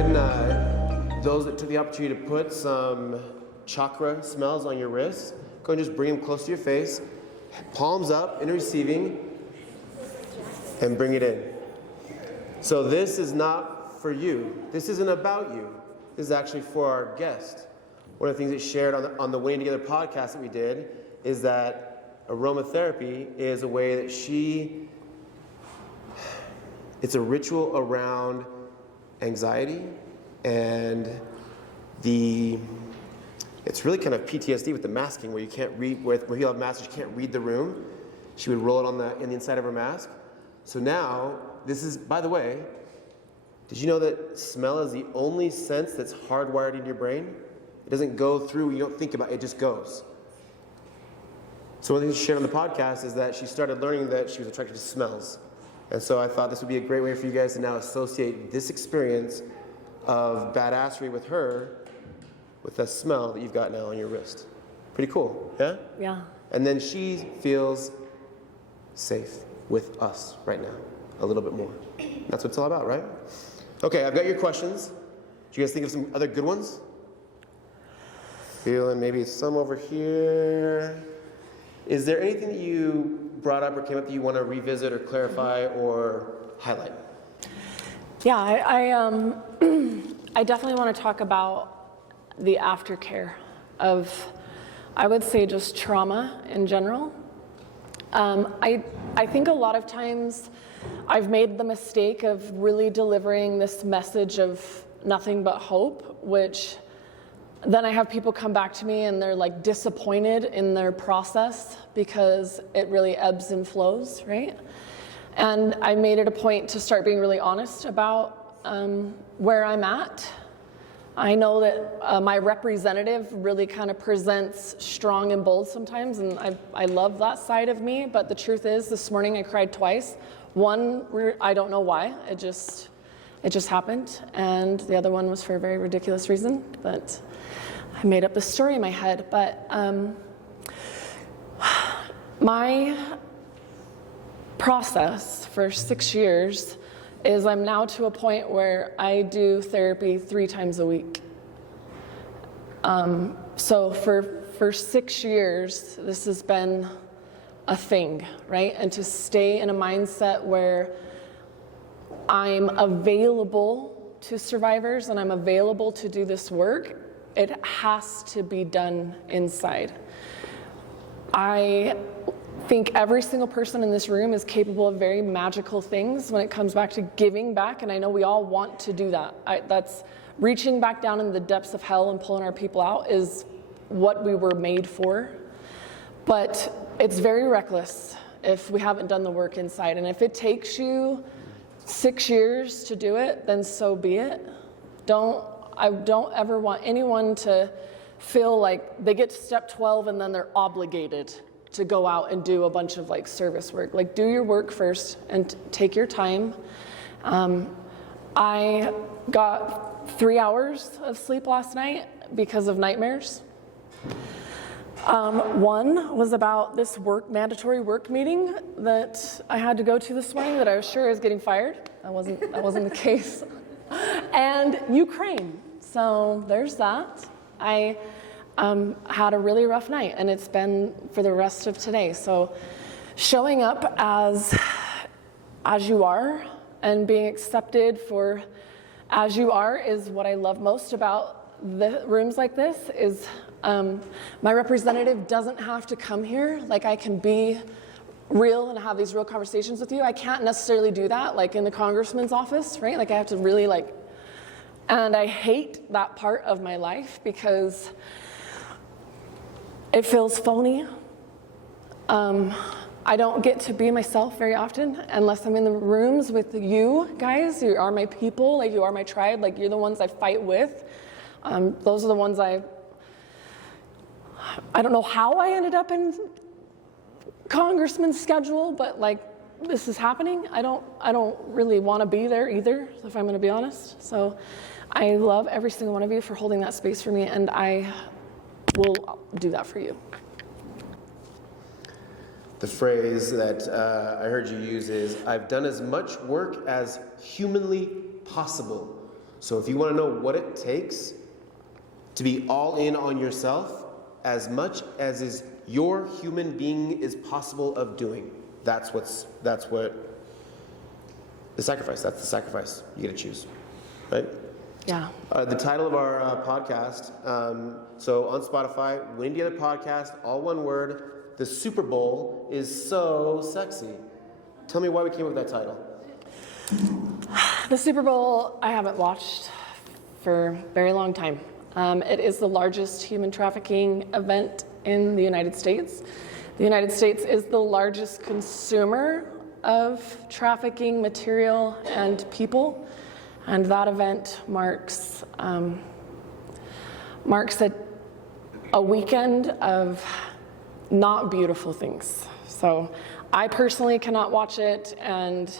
ahead and those that took the opportunity to put some chakra smells on your wrists, go and just bring them close to your face, palms up in receiving, and bring it in. So this is not for you. This isn't about you. This is actually for our guest. One of the things that shared on the Winning Together podcast that we did is that aromatherapy is a way that it's a ritual around anxiety and it's really kind of PTSD with the masking where you can't read, where you have masks, you can't read the room. She would roll it in the inside of her mask. So now, this is, by the way, did you know that smell is the only sense that's hardwired into your brain? It doesn't go through, you don't think about it, it just goes. So one of the things she shared on the podcast is that she started learning that she was attracted to smells. And so I thought this would be a great way for you guys to now associate this experience of badassery with her with a smell that you've got now on your wrist. Pretty cool, yeah? Yeah. And then she feels safe with us right now, a little bit more. That's what it's all about, right? Okay, I've got your questions. Do you guys think of some other good ones? Feeling maybe some over here. Is there anything that you brought up or came up that you want to revisit or clarify or highlight? Yeah, I definitely want to talk about the aftercare of, I would say, just trauma in general. I think a lot of times I've made the mistake of really delivering this message of nothing but hope, which then I have people come back to me and they're like disappointed in their process because it really ebbs and flows, right? And I made it a point to start being really honest about where I'm at. I know that my representative really kind of presents strong and bold sometimes, and I love that side of me, but the truth is this morning I cried twice. One, I don't know why, it just happened, and the other one was for a very ridiculous reason, but I made up the story in my head. But my process for 6 years is I'm now to a point where I do therapy 3 times a week. So for 6 years, this has been a thing, right? And to stay in a mindset where I'm available to survivors and I'm available to do this work, it has to be done inside. I think every single person in this room is capable of very magical things when it comes back to giving back, and I know we all want to do that. That's reaching back down in the depths of hell and pulling our people out is what we were made for. But it's very reckless if we haven't done the work inside, and if it takes you 6 years to do it, then so be it. I don't ever want anyone to feel like they get to step 12 and then they're obligated to go out and do a bunch of like service work. Like, do your work first and take your time. I got 3 hours of sleep last night because of nightmares. One was about this mandatory work meeting that I had to go to this morning that I was sure I was getting fired. That wasn't the case. And Ukraine. So there's that. I had a really rough night, and it's been for the rest of today. So showing up as you are and being accepted for as you are is what I love most about the rooms like this. Is my representative doesn't have to come here. Like, I can be real and have these real conversations with you. I can't necessarily do that like in the congressman's office, right? Like, I have to really and I hate that part of my life because it feels phony. I don't get to be myself very often unless I'm in the rooms with you guys. You are my people, like you are my tribe, like you're the ones I fight with. Those are the ones I don't know how I ended up in congressman's schedule, but like this is happening. I don't really want to be there either, if I'm going to be honest. So I love every single one of you for holding that space for me, and I will do that for you. The phrase that I heard you use is, I've done as much work as humanly possible So if you want to know what it takes to be all in on yourself, as much as is your human being is possible of doing, that's what the sacrifice. That's the sacrifice you get to choose, right? Yeah. The title of our podcast, so on Spotify, Winning Together Podcast, all one word, the Super Bowl is so sexy. Tell me why we came up with that title. The Super Bowl, I haven't watched for a very long time. It is the largest human trafficking event in the United States. The United States is the largest consumer of trafficking material and people. And that event marks a weekend of not beautiful things. So I personally cannot watch it, and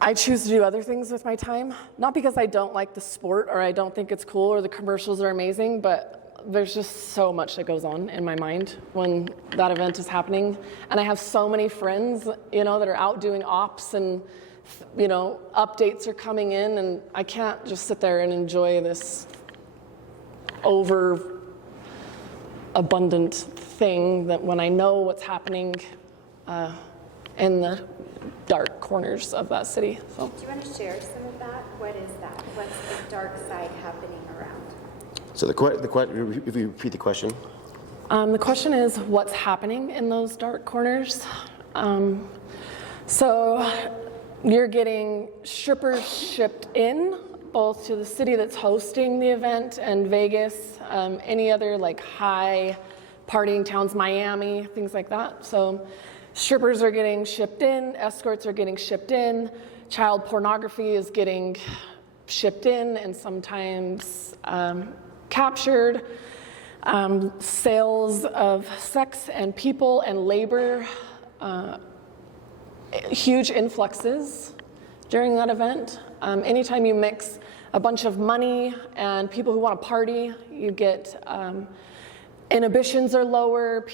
I choose to do other things with my time. Not because I don't like the sport or I don't think it's cool or the commercials are amazing, but there's just so much that goes on in my mind when that event is happening. And I have so many friends, that are out doing ops, and updates are coming in, and I can't just sit there and enjoy this overabundant thing that when I know what's happening in the dark corners of that city. So. Do you want to share some of that? What is that? What's the dark side happening around? So if you repeat the question. The question is, what's happening in those dark corners? So you're getting strippers shipped in, both to the city that's hosting the event and Vegas, any other high partying towns, Miami, things like that. So strippers are getting shipped in, escorts are getting shipped in, child pornography is getting shipped in and sometimes captured. Sales of sex and people and labor, huge influxes during that event. Anytime you mix a bunch of money and people who want to party, you get inhibitions are lower.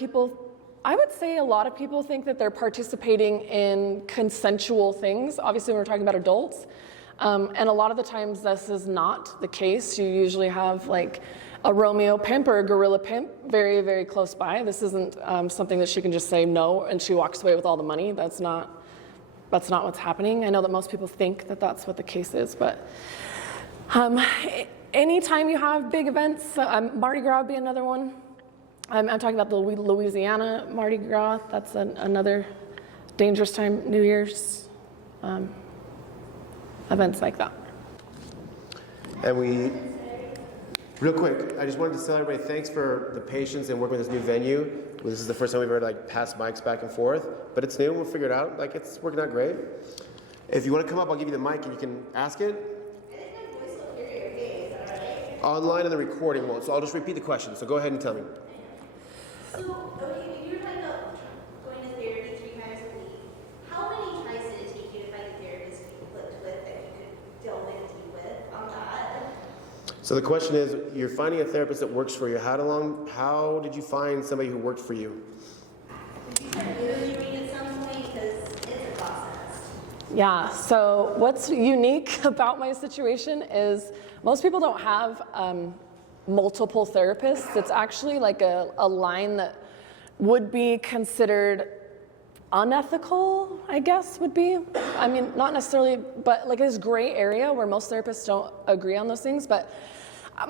I would say a lot of people think that they're participating in consensual things. Obviously, when we're talking about adults. And a lot of the times this is not the case. You usually have a Romeo pimp or a gorilla pimp very, very close by. This isn't something that she can just say no and she walks away with all the money. That's not what's happening. I know that most people think that that's what the case is, but anytime you have big events, Mardi Gras would be another one. I'm talking about the Louisiana Mardi Gras. That's another dangerous time, New Year's, events like that. And real quick, I just wanted to tell everybody thanks for the patience in working with this new venue. This is the first time we've ever passed mics back and forth, but it's new. We'll figure it out. It's working out great. If you want to come up, I'll give you the mic and you can ask it. Online and the recording won't. So I'll just repeat the question. So go ahead and tell me. So, okay, you were talking about going to therapy 3 times a week. How many tries did it take you to find a therapist you clicked with that you could delve in deep with on that? So the question is, you're finding a therapist that works for you. How did you find somebody who worked for you? Did you start interviewing at some point? Because it's a process. Yeah, so what's unique about my situation is most people don't have multiple therapists. It's actually a line that would be considered unethical, I guess, would be. I mean, not necessarily, but this gray area where most therapists don't agree on those things. But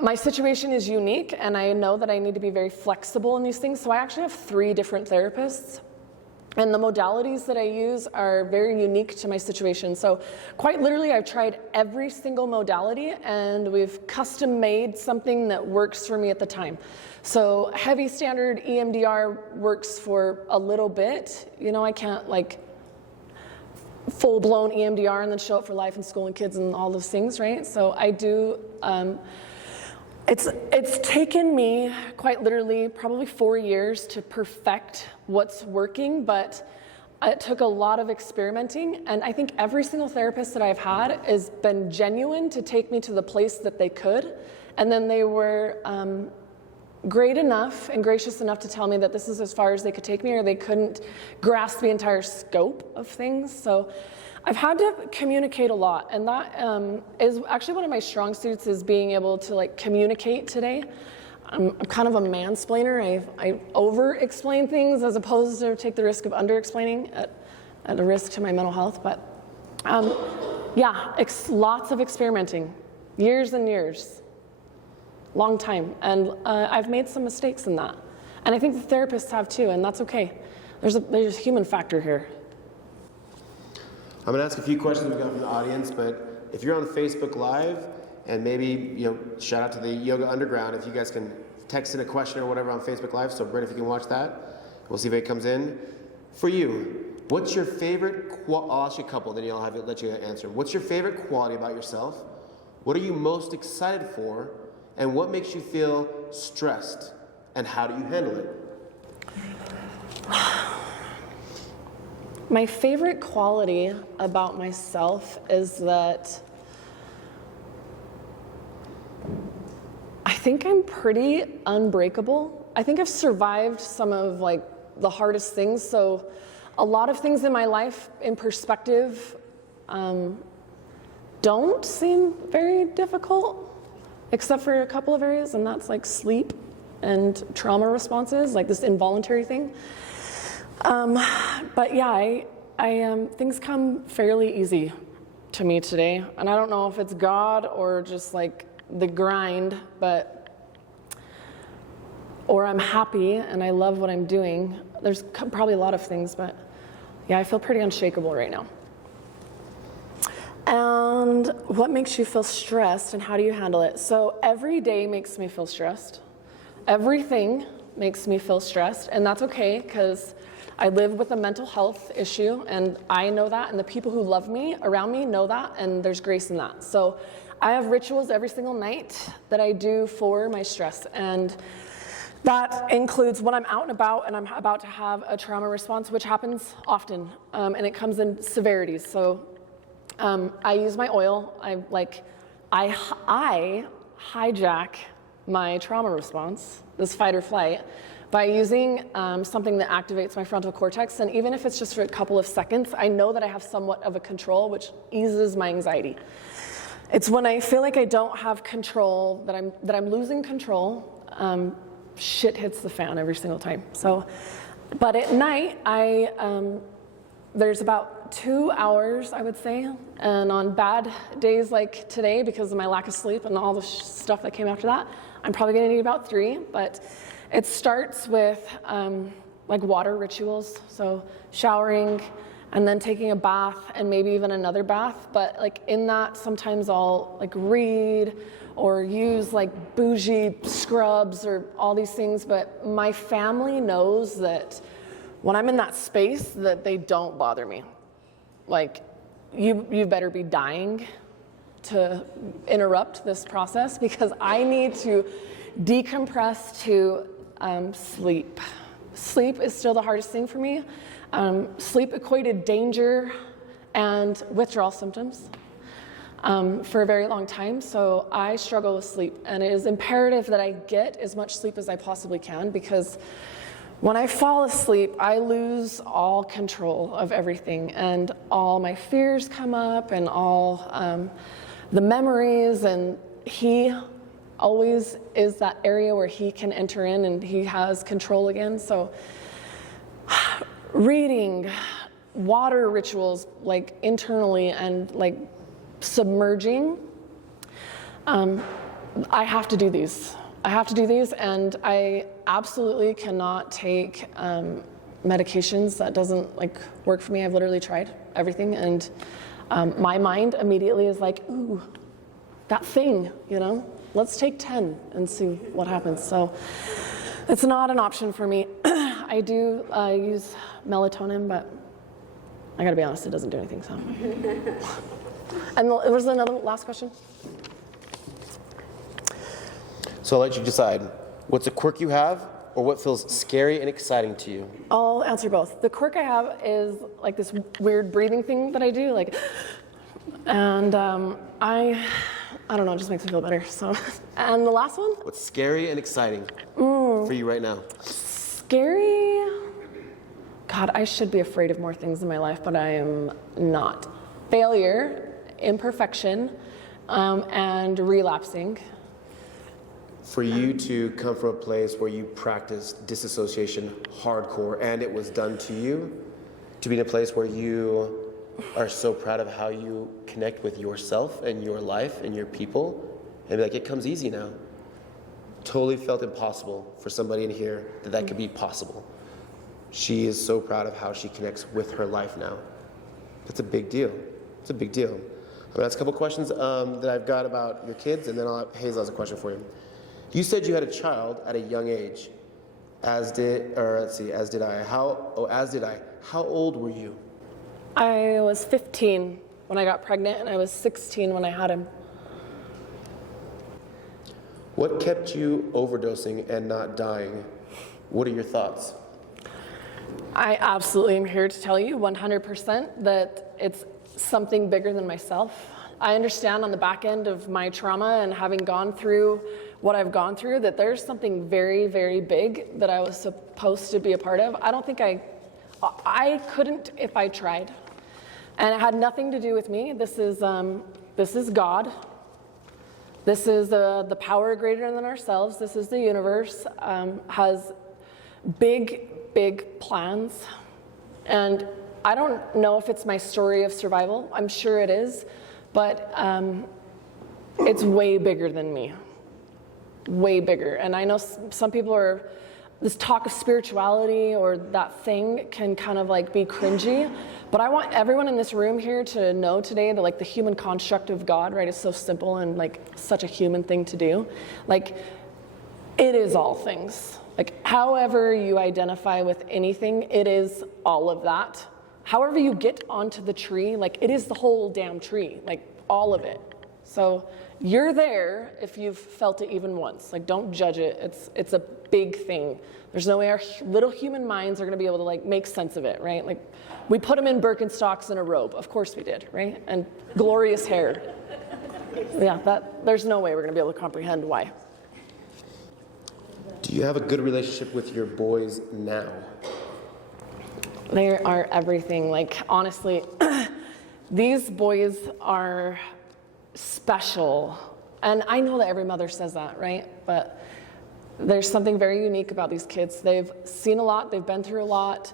my situation is unique, and I know that I need to be very flexible in these things. So I actually have 3 different therapists. And the modalities that I use are very unique to my situation. So quite literally, I've tried every single modality, and we've custom made something that works for me at the time. So heavy standard EMDR works for a little bit. I can't full-blown EMDR and then show up for Life in School and Kids and all those things, right? So I do, it's taken me quite literally probably 4 years to perfect what's working, but it took a lot of experimenting. And I think every single therapist that I've had has been genuine to take me to the place that they could. And then they were great enough and gracious enough to tell me that this is as far as they could take me, or they couldn't grasp the entire scope of things. So I've had to communicate a lot, and that is actually one of my strong suits, is being able to like communicate today. I'm kind of a mansplainer. I over-explain things as opposed to take the risk of under-explaining at a risk to my mental health. But yeah, lots of experimenting, years and years, long time. And I've made some mistakes in that. And I think the therapists have too, and that's okay. There's a human factor here. I'm going to ask a few questions we got from the audience, but if you're on Facebook Live, and maybe, shout out to the Yoga Underground, if you guys can text in a question or whatever on Facebook Live. So Brent, if you can watch that, we'll see if it comes in. For you, what's your favorite, I'll ask you a couple, then I'll let you answer. What's your favorite quality about yourself? What are you most excited for? And what makes you feel stressed? And how do you handle it? My favorite quality about myself is that I think I'm pretty unbreakable. I think I've survived some of like the hardest things. So a lot of things in my life in perspective don't seem very difficult, except for a couple of areas, and that's like sleep and trauma responses, like this involuntary thing. But yeah, things come fairly easy to me today, and I don't know if it's God or just like the grind, or I'm happy and I love what I'm doing. There's probably a lot of things, but yeah, I feel pretty unshakable right now. And what makes you feel stressed and how do you handle it? So every day makes me feel stressed. Everything makes me feel stressed, and that's okay because I live with a mental health issue, and I know that, and the people who love me around me know that, and there's grace in that. So I have rituals every single night that I do for my stress, and that includes when I'm out and about and I'm about to have a trauma response, which happens often, and it comes in severities. So I use my oil. I hijack my trauma response, this fight or flight, by using something that activates my frontal cortex. And even if it's just for a couple of seconds, I know that I have somewhat of a control, which eases my anxiety. It's when I feel like I don't have control, that I'm losing control, shit hits the fan every single time. So, but at night, there's about 2 hours, I would say, and on bad days like today, because of my lack of sleep and all the stuff that came after that, I'm probably gonna need about 3, but it starts with like water rituals, so showering and then taking a bath and maybe even another bath, but like in that sometimes I'll like read or use like bougie scrubs or all these things, but my family knows that when I'm in that space that they don't bother me. Like, you better be dying to interrupt this process because I need to decompress to sleep. Sleep is still the hardest thing for me. Sleep equated danger and withdrawal symptoms for a very long time, so I struggle with sleep, and it is imperative that I get as much sleep as I possibly can because when I fall asleep, I lose all control of everything, and all my fears come up and all the memories, and he always is that area where he can enter in and he has control again. So reading, water rituals, like internally and like submerging, I have to do these. And I absolutely cannot take medications. That doesn't like work for me. I've literally tried everything, and my mind immediately is like, ooh, that thing, let's take 10 and see what happens. So it's not an option for me. I do use melatonin, but I gotta be honest, it doesn't do anything, so. And was there another last question? So I'll let you decide. What's a quirk you have, or what feels scary and exciting to you? I'll answer both. The quirk I have is like this weird breathing thing that I do, and I don't know, it just makes me feel better. So, and the last one? What's scary and exciting? for you right now? Scary. God, I should be afraid of more things in my life, but I am not. Failure, imperfection, and relapsing. For you to come from a place where you practiced disassociation hardcore and it was done to you, to be in a place where you are so proud of how you connect with yourself and your life and your people, and be like, it comes easy now. Totally felt impossible for somebody in here that could be possible. She is so proud of how she connects with her life now. That's a big deal. It's a big deal. I'm gonna ask a couple questions that I've got about your kids, and then Hazel has a question for you. You said you had a child at a young age, as did I. As did I. How old were you? I was 15 when I got pregnant, and I was 16 when I had him. What kept you overdosing and not dying? What are your thoughts? I absolutely am here to tell you 100% that it's something bigger than myself. I understand on the back end of my trauma and having gone through what I've gone through that there's something very, very big that I was supposed to be a part of. I don't think I couldn't if I tried. And it had nothing to do with me. This is God. This is the power greater than ourselves. This is the universe, has big plans. And I don't know if it's my story of survival. I'm sure it is, but it's way bigger than me. Way bigger. And I know some people are, this talk of spirituality or that thing can kind of like be cringy, but I want everyone in this room here to know today that like the human construct of God, right, is so simple and like such a human thing to do. Like, it is all things. Like, however you identify with anything, it is all of that. However you get onto the tree, like, it is the whole damn tree, like, all of it. So you're there if you've felt it even once. Like, don't judge it. It's a big thing. There's no way our little human minds are going to be able to like make sense of it, right? Like, we put them in Birkenstocks and a robe. Of course we did, right? And glorious hair. Yeah, there's no way we're going to be able to comprehend why. Do you have a good relationship with your boys now? They are everything. Like, honestly, these boys are special. And I know that every mother says that, right? But there's something very unique about these kids. They've seen a lot. They've been through a lot.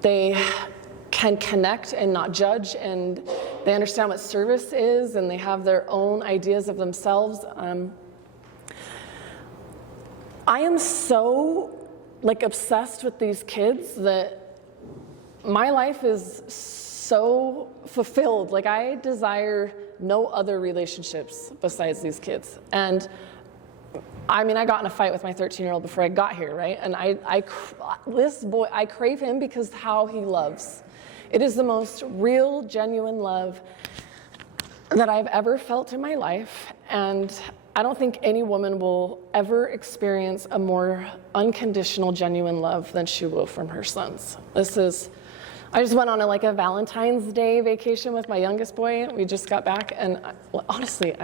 They can connect and not judge, and they understand what service is, and they have their own ideas of themselves. I am so like obsessed with these kids that my life is so fulfilled. Like, I desire no other relationships besides these kids. And I mean, I got in a fight with my 13-year-old before I got here, right? And this boy, I crave him because how he loves. It is the most real, genuine love that I've ever felt in my life. And I don't think any woman will ever experience a more unconditional, genuine love than she will from her sons. I just went on a Valentine's Day vacation with my youngest boy. We just got back, and honestly,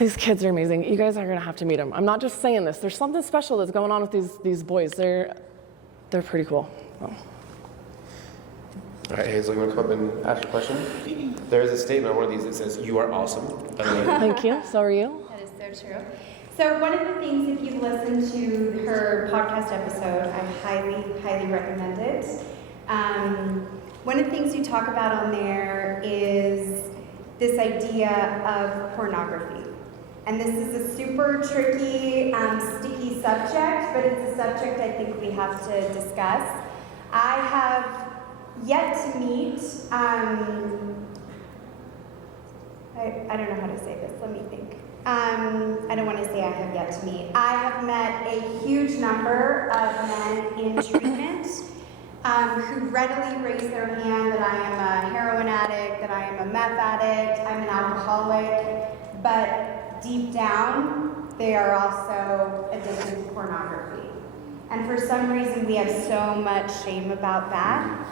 these kids are amazing. You guys are gonna have to meet them. I'm not just saying this. There's something special that's going on with these boys. They're pretty cool. Oh. All right, Hazel, you want to come up and ask your question? There is a statement on one of these that says, "You are awesome." Thank you. So are you. That is so true. So one of the things, if you've listened to her podcast episode, I highly, highly recommend it. One of the things you talk about on there is this idea of pornography. And this is a super tricky, sticky subject, but it's a subject I think we have to discuss. I have yet to meet, I don't know how to say this, let me think. I don't want to say I have yet to meet. I have met a huge number of men in treatment who readily raise their hand that I am a heroin addict, that I am a meth addict, I'm an alcoholic, but deep down, they are also addicted to pornography. And for some reason, we have so much shame about that.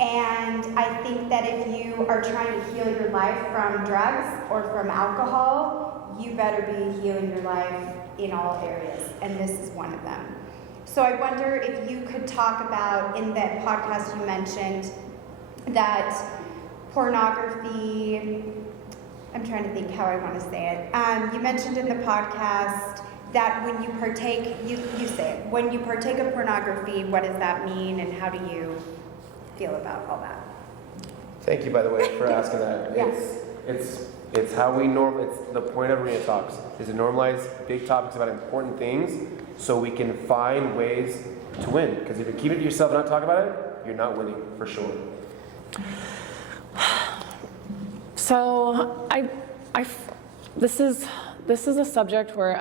And I think that if you are trying to heal your life from drugs or from alcohol, you better be healing your life in all areas, and this is one of them. So I wonder if you could talk about, in that podcast you mentioned that pornography, I'm trying to think how I want to say it. You mentioned in the podcast that when you partake, you say it, when you partake of pornography, what does that mean, and how do you feel about all that? Thank you, by the way, for asking that. Yes. It's how we it's the point of Arena Talks, is to normalize big topics about important things so we can find ways to win. Because if you keep it to yourself and not talk about it, you're not winning, for sure. So this is a subject where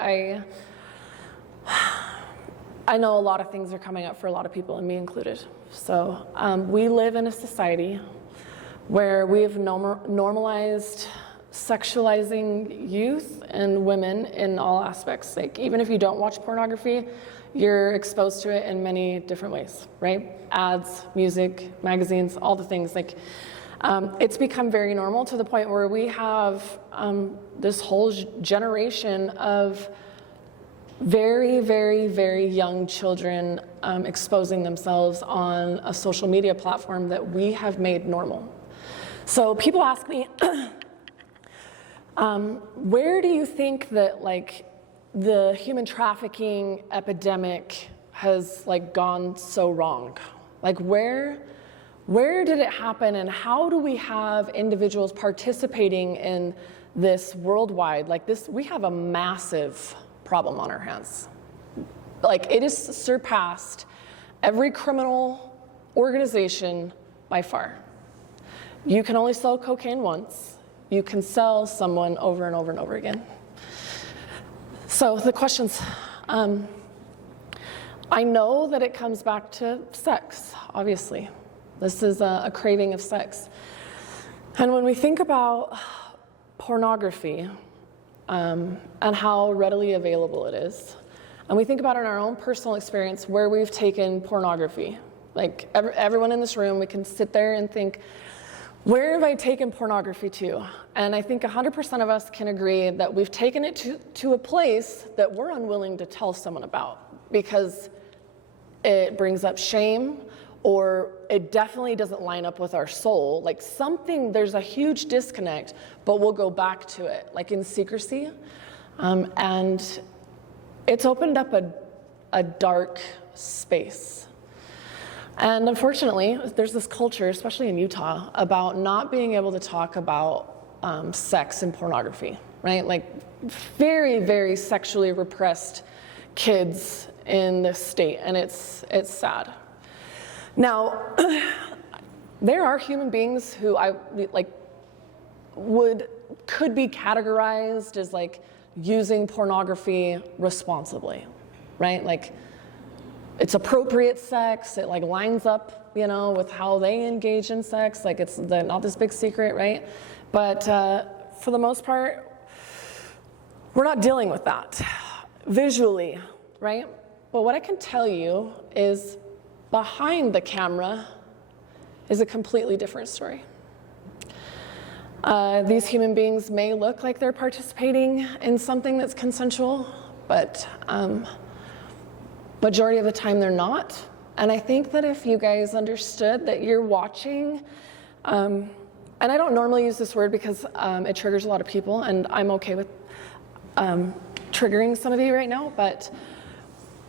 I know a lot of things are coming up for a lot of people, and me included. So we live in a society where we've normalized sexualizing youth and women in all aspects. Like, even if you don't watch pornography, you're exposed to it in many different ways, right? Ads, music, magazines, all the things. Like, it's become very normal to the point where we have this whole generation of very, very, very young children exposing themselves on a social media platform that we have made normal. So people ask me, where do you think that, like, the human trafficking epidemic has, like, gone so wrong? Like, where did it happen, and how do we have individuals participating in this worldwide? Like, this, we have a massive problem on our hands. Like, it has surpassed every criminal organization by far. You can only sell cocaine once. You can sell someone over and over and over again. So the questions, I know that it comes back to sex, obviously. This is a craving of sex. And when we think about pornography and how readily available it is, and we think about it in our own personal experience where we've taken pornography, like everyone in this room, we can sit there and think, where have I taken pornography to? And I think 100% of us can agree that we've taken it to a place that we're unwilling to tell someone about because it brings up shame, or it definitely doesn't line up with our soul. Like, something, there's a huge disconnect, but we'll go back to it, like in secrecy. And it's opened up a dark space. And unfortunately, there's this culture, especially in Utah, about not being able to talk about sex and pornography, right? Like, very, very sexually repressed kids in this state, and it's sad. Now, there are human beings who could be categorized as, like, using pornography responsibly, right? Like, it's appropriate sex. It, like, lines up, with how they engage in sex. Like, it's not this big secret, right? But for the most part, we're not dealing with that visually, right? But what I can tell you is behind the camera is a completely different story. These human beings may look like they're participating in something that's consensual, but majority of the time they're not. And I think that if you guys understood that you're watching, and I don't normally use this word because it triggers a lot of people, and I'm okay with triggering some of you right now, but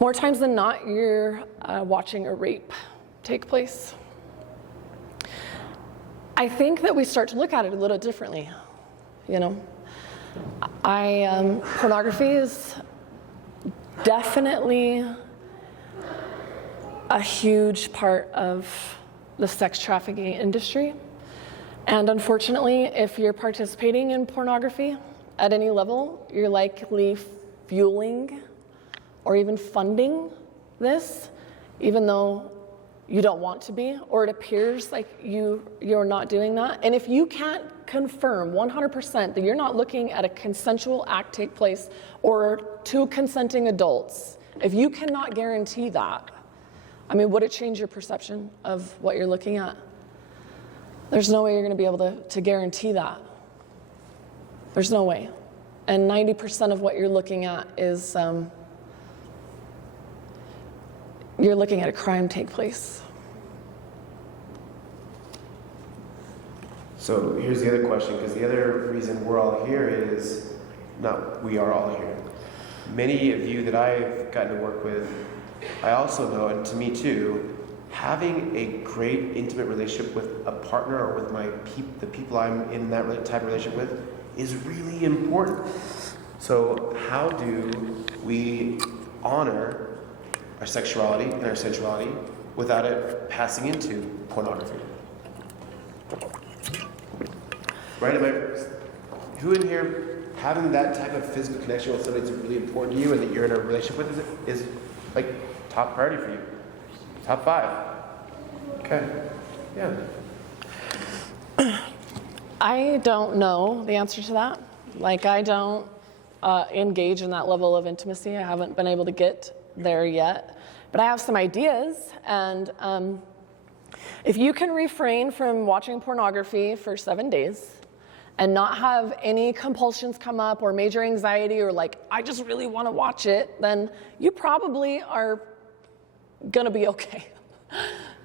more times than not, you're watching a rape take place. I think that we start to look at it a little differently, pornography is definitely a huge part of the sex trafficking industry. And unfortunately, if you're participating in pornography at any level, you're likely fueling or even funding this, even though you don't want to be, or it appears like you're not doing that. And if you can't confirm 100% that you're not looking at a consensual act take place or two consenting adults, if you cannot guarantee that, would it change your perception of what you're looking at? There's no way you're going to be able to guarantee that. There's no way. And 90% of what you're looking at is you're looking at a crime take place. So here's the other question, because the other reason we're all here is, not we are all here. Many of you that I've gotten to work with, I also know, and to me too, having a great intimate relationship with a partner or with the people I'm in that type of relationship with is really important. So how do we honor our sexuality and our sensuality without it passing into pornography? Right? Who in here, having that type of physical connection with somebody that's really important to you and that you're in a relationship with is like top priority for you? Top 5. Okay. Yeah. I don't know the answer to that. Like, I don't engage in that level of intimacy. I haven't been able to get there yet. But I have some ideas, and if you can refrain from watching pornography for 7 days and not have any compulsions come up or major anxiety or like, I just really want to watch it, then you probably are gonna be okay.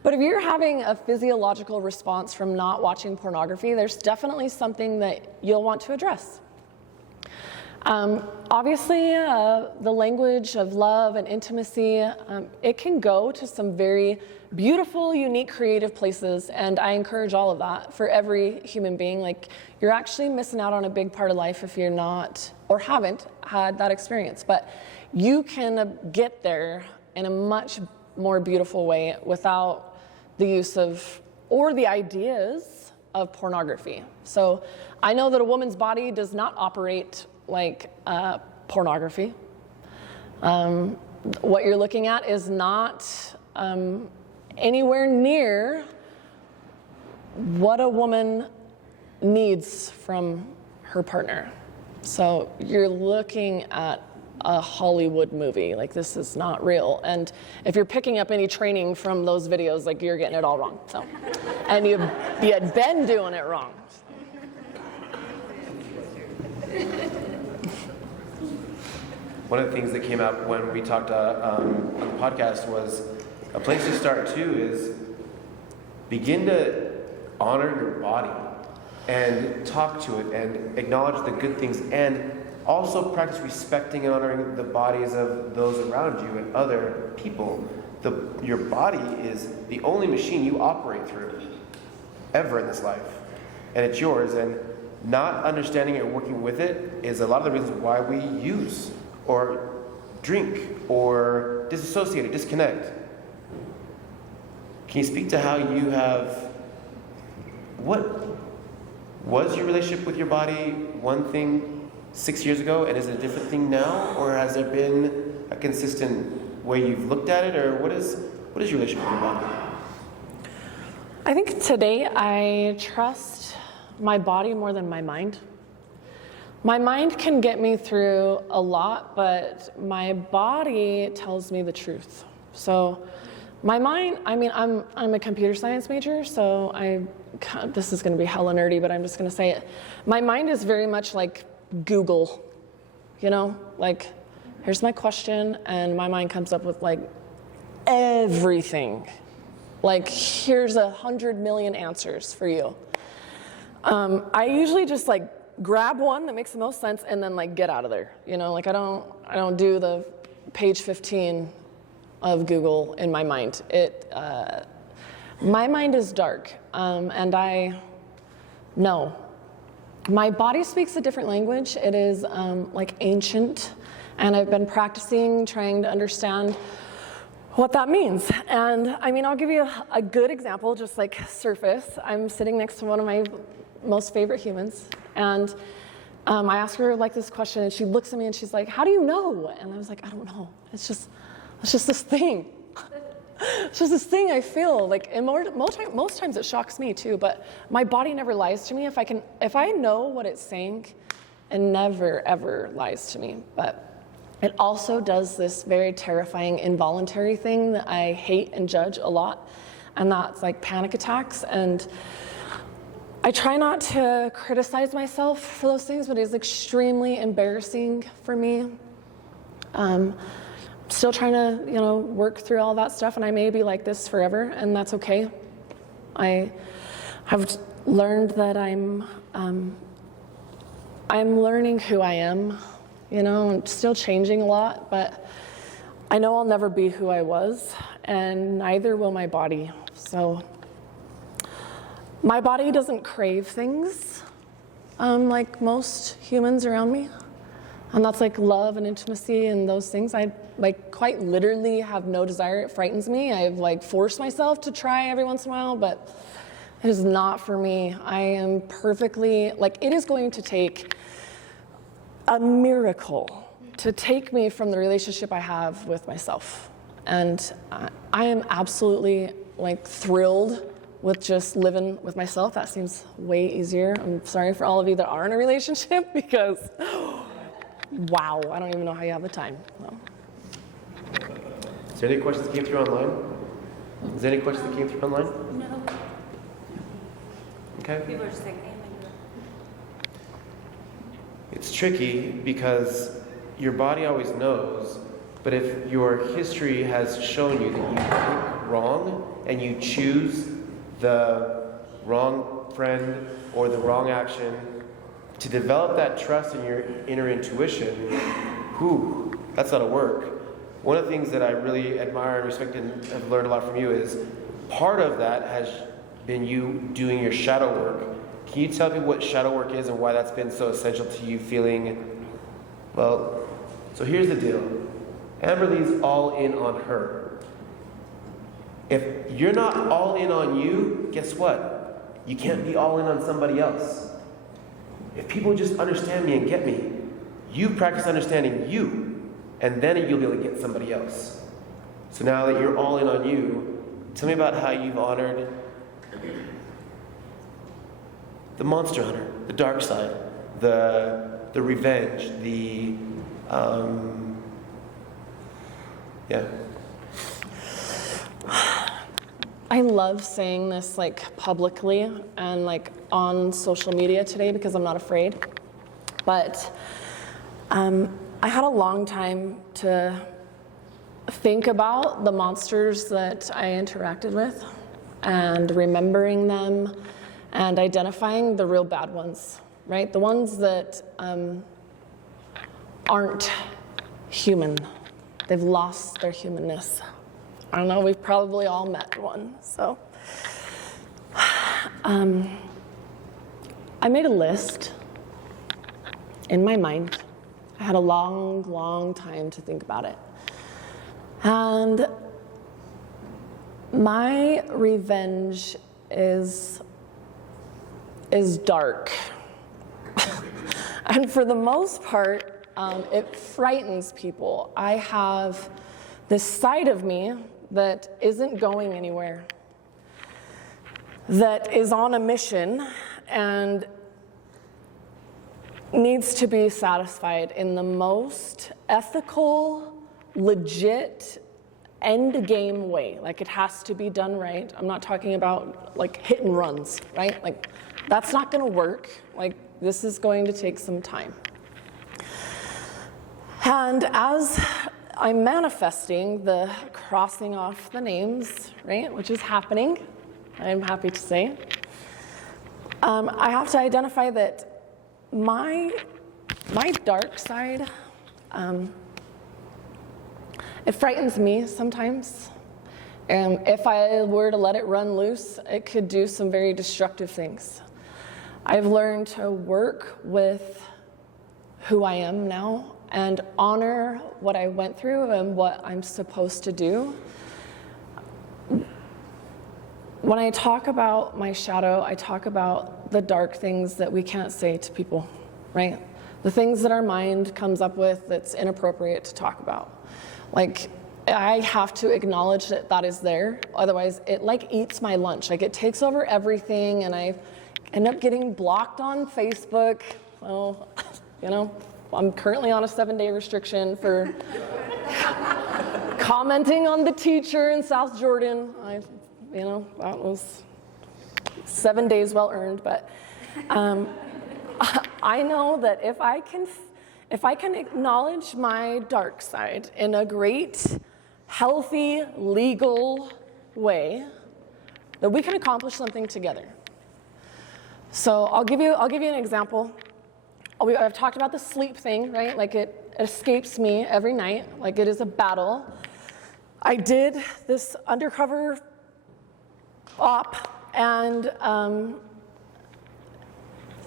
But if you're having a physiological response from not watching pornography, there's definitely something that you'll want to address. Obviously, the language of love and intimacy, it can go to some very beautiful, unique, creative places, and I encourage all of that for every human being. Like, you're actually missing out on a big part of life if you're not or haven't had that experience. But you can get there in a much more beautiful way without the use of or the ideas of pornography. So I know that a woman's body does not operate like pornography. What you're looking at is not anywhere near what a woman needs from her partner. So you're looking at a Hollywood movie. Like, this is not real. And if you're picking up any training from those videos, like, you're getting it all wrong. So, and you had been doing it wrong. One of the things that came up when we talked on the podcast was a place to start too is begin to honor your body and talk to it and acknowledge the good things, and also practice respecting and honoring the bodies of those around you and other people. Your body is the only machine you operate through ever in this life, and it's yours, and not understanding it or working with it is a lot of the reasons why we use or drink or disassociate or disconnect. Can you speak to how you have, what was your relationship with your body one thing 6 years ago, and is it a different thing now, or has there been a consistent way you've looked at it, or what is your relationship with your body? I think today I trust my body more than my mind. My mind can get me through a lot, but my body tells me the truth. So my mind, I mean, I'm a computer science major, so this is going to be hella nerdy, but I'm just going to say it. My mind is very much like Google, you know, like, here's my question, and my mind comes up with like everything. Like, here's 100 million answers for you. I usually just like grab one that makes the most sense and then like get out of there. You know, like I don't do the page 15 of Google in my mind. My mind is dark, and I know. My body speaks a different language. It is like ancient, and I've been practicing trying to understand what that means. And I mean, I'll give you a good example, just like surface. I'm sitting next to one of my most favorite humans, and I asked her like this question, and she looks at me and she's like, "How do you know?" And I was like, "I don't know. It's just this thing." It's just this thing I feel like, and most times it shocks me too, but my body never lies to me. If I know what it's saying, it never ever lies to me. But it also does this very terrifying involuntary thing that I hate and judge a lot, and that's like panic attacks. And I try not to criticize myself for those things, but it's extremely embarrassing for me. Still trying to, work through all that stuff, and I may be like this forever, and that's okay. I have learned that I'm learning who I am. I'm still changing a lot, but I know I'll never be who I was, and neither will my body. So my body doesn't crave things like most humans around me. And that's like love and intimacy and those things. I quite literally have no desire. It frightens me. I've forced myself to try every once in a while, but it is not for me. I am perfectly, it is going to take a miracle to take me from the relationship I have with myself. And I am absolutely thrilled with just living with myself. That seems way easier. I'm sorry for all of you that are in a relationship because wow, I don't even know how you have the time. No. Is there any questions that came through online? Is there any questions that came through online? No. Okay. People are just like, It's tricky because your body always knows, but if your history has shown you that you pick wrong and you choose the wrong friend or the wrong action, to develop that trust in your inner intuition, that's a lot of work. One of the things that I really admire and respect and have learned a lot from you is part of that has been you doing your shadow work. Can you tell me what shadow work is and why that's been so essential to you feeling, well, so here's the deal. Amberly's all in on her. If you're not all in on you, guess what? You can't be all in on somebody else. If people just understand me and get me, you practice understanding you, and then you'll be able to get somebody else. So now that you're all in on you, tell me about how you've honored the monster hunter, the dark side, the revenge, I love saying this publicly and on social media today because I'm not afraid. But I had a long time to think about the monsters that I interacted with and remembering them and identifying the real bad ones, right? The ones that aren't human. They've lost their humanness. I don't know, we've probably all met one. So I made a list in my mind. I had a long, long time to think about it. And my revenge is dark. And for the most part, it frightens people. I have this side of me that isn't going anywhere, that is on a mission and needs to be satisfied in the most ethical, legit, end game way. It has to be done right. I'm not talking about hit and runs, right? That's not gonna work. This is going to take some time. And as I'm manifesting the crossing off the names, right, which is happening, I'm happy to say, I have to identify that my dark side, it frightens me sometimes. If I were to let it run loose, it could do some very destructive things. I've learned to work with who I am now and honor what I went through and what I'm supposed to do. When I talk about my shadow, I talk about the dark things that we can't say to people, right? The things that our mind comes up with that's inappropriate to talk about. I have to acknowledge that that is there. Otherwise, it eats my lunch. It takes over everything, and I end up getting blocked on Facebook. Well, I'm currently on a 7-day restriction for commenting on the teacher in South Jordan. That was 7 days well earned, but I know that if I can acknowledge my dark side in a great, healthy, legal way, that we can accomplish something together. So I'll give you an example. I've talked about the sleep thing, right? Like it escapes me every night, like it is a battle. I did this undercover op and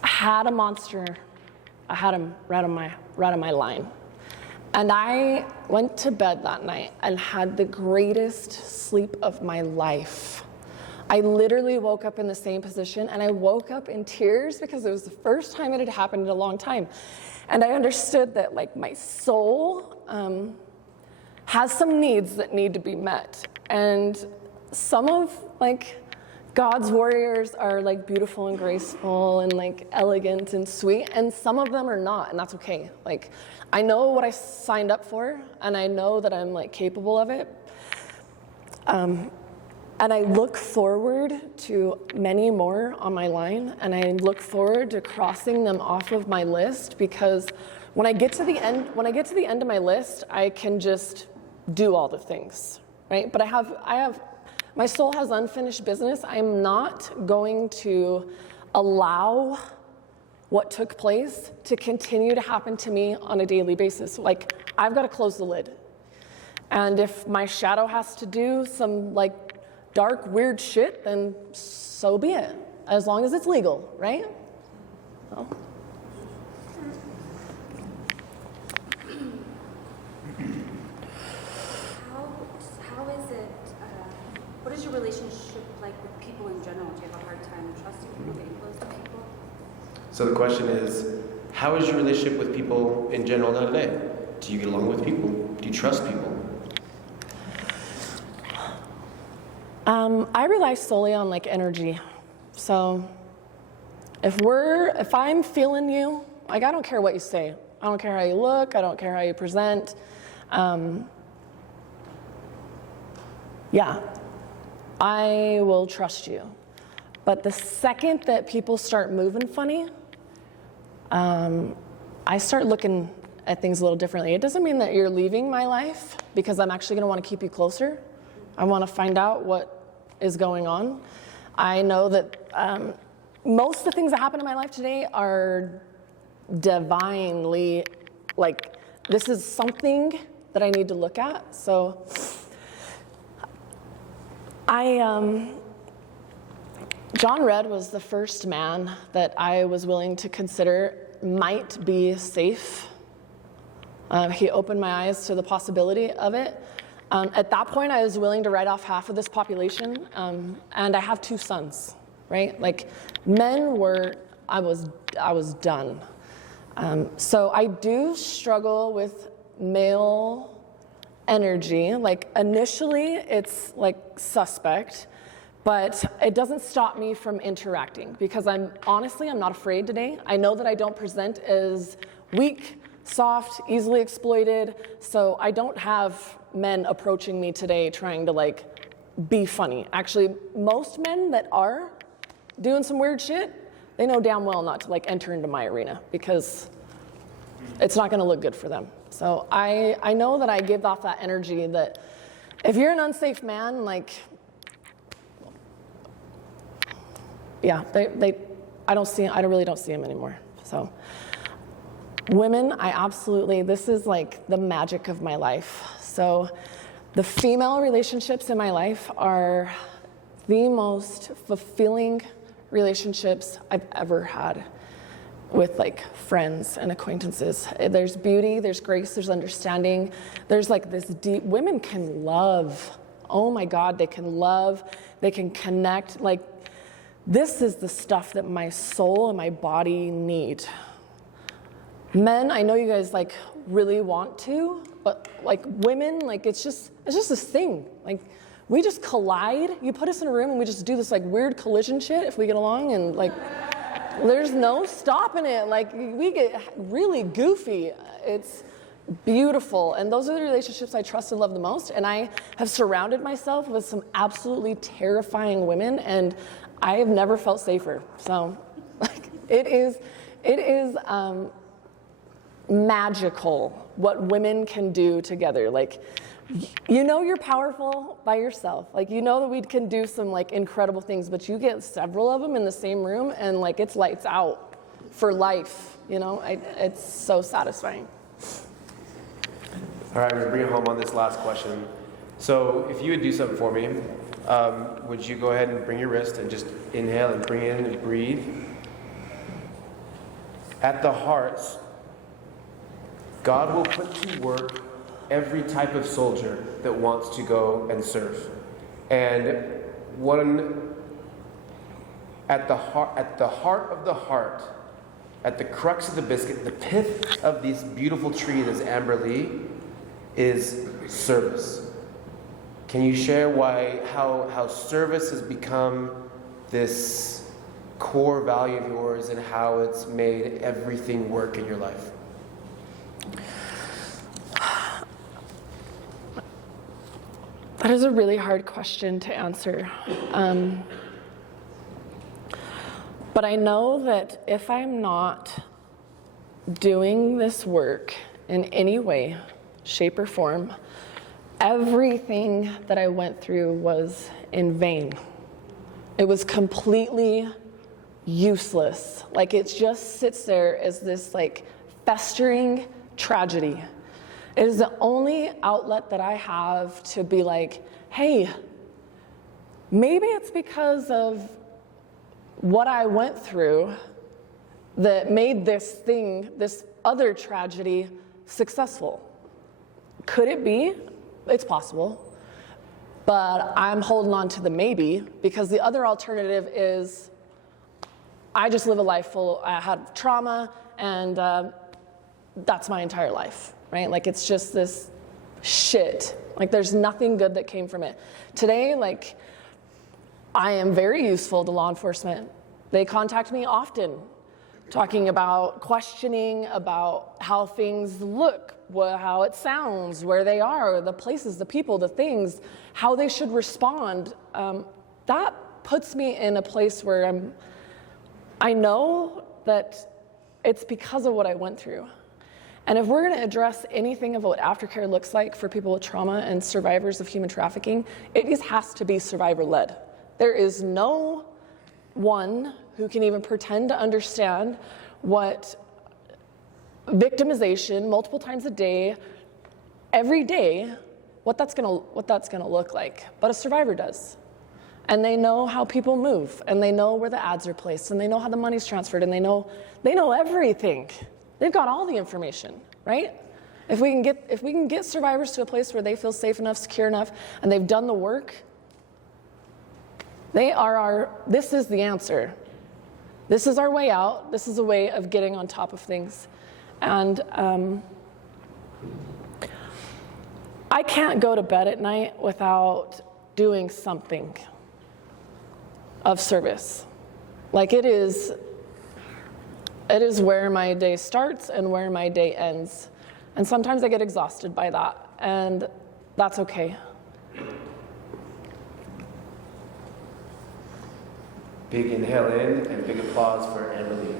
had a monster. I had him right on my line. And I went to bed that night and had the greatest sleep of my life. I literally woke up in the same position, and I woke up in tears because it was the first time it had happened in a long time. And I understood that like my soul has some needs that need to be met. And some of like God's warriors are like beautiful and graceful and like elegant and sweet, and some of them are not, and that's okay. Like I know what I signed up for, and I know that I'm like capable of it. And I look forward to many more on my line, and I look forward to crossing them off of my list, because when I get to the end of my list, I can just do all the things, right? But my soul has unfinished business. I'm not going to allow what took place to continue to happen to me on a daily basis. Like, I've got to close the lid. And if my shadow has to do some like dark, weird shit, then so be it, as long as it's legal, right? So. How is it, what is your relationship like with people in general? Do you have a hard time trusting people, getting close to people? So the question is, how is your relationship with people in general now today? Do you get along with people? Do you trust people? I rely solely on like energy. So if I'm feeling you, like I don't care what you say. I don't care how you look. I don't care how you present. Yeah, I will trust you. But the second that people start moving funny, I start looking at things a little differently. It doesn't mean that you're leaving my life, because I'm actually gonna wanna keep you closer. I wanna find out what is going on. I know that most of the things that happen in my life today are divinely, like, this is something that I need to look at. So John Redd was the first man that I was willing to consider might be safe. He opened my eyes to the possibility of it. At that point, I was willing to write off half of this population, and I have 2 sons, right? Like, I was done. So I do struggle with male energy. Like, initially, it's like suspect, but it doesn't stop me from interacting, because I'm not afraid today. I know that I don't present as weak, soft, easily exploited, so I don't have men approaching me today trying to like be funny. Actually, most men that are doing some weird shit, they know damn well not to like enter into my arena, because it's not gonna look good for them. So I know that I give off that energy that if you're an unsafe man, like, yeah, I really don't see them anymore. So women, this is like the magic of my life. So the female relationships in my life are the most fulfilling relationships I've ever had with like friends and acquaintances. There's beauty, there's grace, there's understanding. There's like this deep, women can love. Oh my God, they can love, they can connect. Like, this is the stuff that my soul and my body need. Men, I know you guys like really want to, but like women, like it's just this thing. Like, we just collide. You put us in a room and we just do this like weird collision shit if we get along, and like there's no stopping it. Like, we get really goofy. It's beautiful. And those are the relationships I trust and love the most. And I have surrounded myself with some absolutely terrifying women, and I have never felt safer. So like, it is magical what women can do together. Like, you know you're powerful by yourself. Like, you know that we can do some like incredible things, but you get several of them in the same room and like it's lights out for life, you know? It's so satisfying. All right, we're gonna bring it home on this last question. So if you would do something for me, would you go ahead and bring your wrist and just inhale and bring in and breathe? At the hearts, God will put to work every type of soldier that wants to go and serve. And at the heart of the heart, at the crux of the biscuit, the pith of this beautiful tree, this amber lee, is service. Can you share how service has become this core value of yours and how it's made everything work in your life? That is a really hard question to answer. But I know that if I'm not doing this work in any way, shape, or form, everything that I went through was in vain. It was completely useless. Like, it just sits there as this like festering tragedy. It is the only outlet that I have to be like, hey, maybe it's because of what I went through that made this other tragedy successful. Could it be? It's possible. But I'm holding on to the maybe, because the other alternative is I just live a life I had trauma, and that's my entire life, right? Like, it's just this shit. Like, there's nothing good that came from it. Today, like, I am very useful to law enforcement. They contact me often, talking about questioning about how things look, how it sounds, where they are, the places, the people, the things, how they should respond. That puts me in a place where I know that it's because of what I went through. And if we're going to address anything of what aftercare looks like for people with trauma and survivors of human trafficking, it just has to be survivor-led. There is no one who can even pretend to understand what victimization multiple times a day, every day, what that's gonna look like. But a survivor does. And they know how people move, and they know where the ads are placed, and they know how the money's transferred, and they know everything. They've got all the information, right? If we can get survivors to a place where they feel safe enough, secure enough, and they've done the work, this is the answer. This is our way out. This is a way of getting on top of things. And I can't go to bed at night without doing something of service. Like, it is where my day starts and where my day ends. And sometimes I get exhausted by that, and that's okay. Big inhale in and big applause for Amber Lee.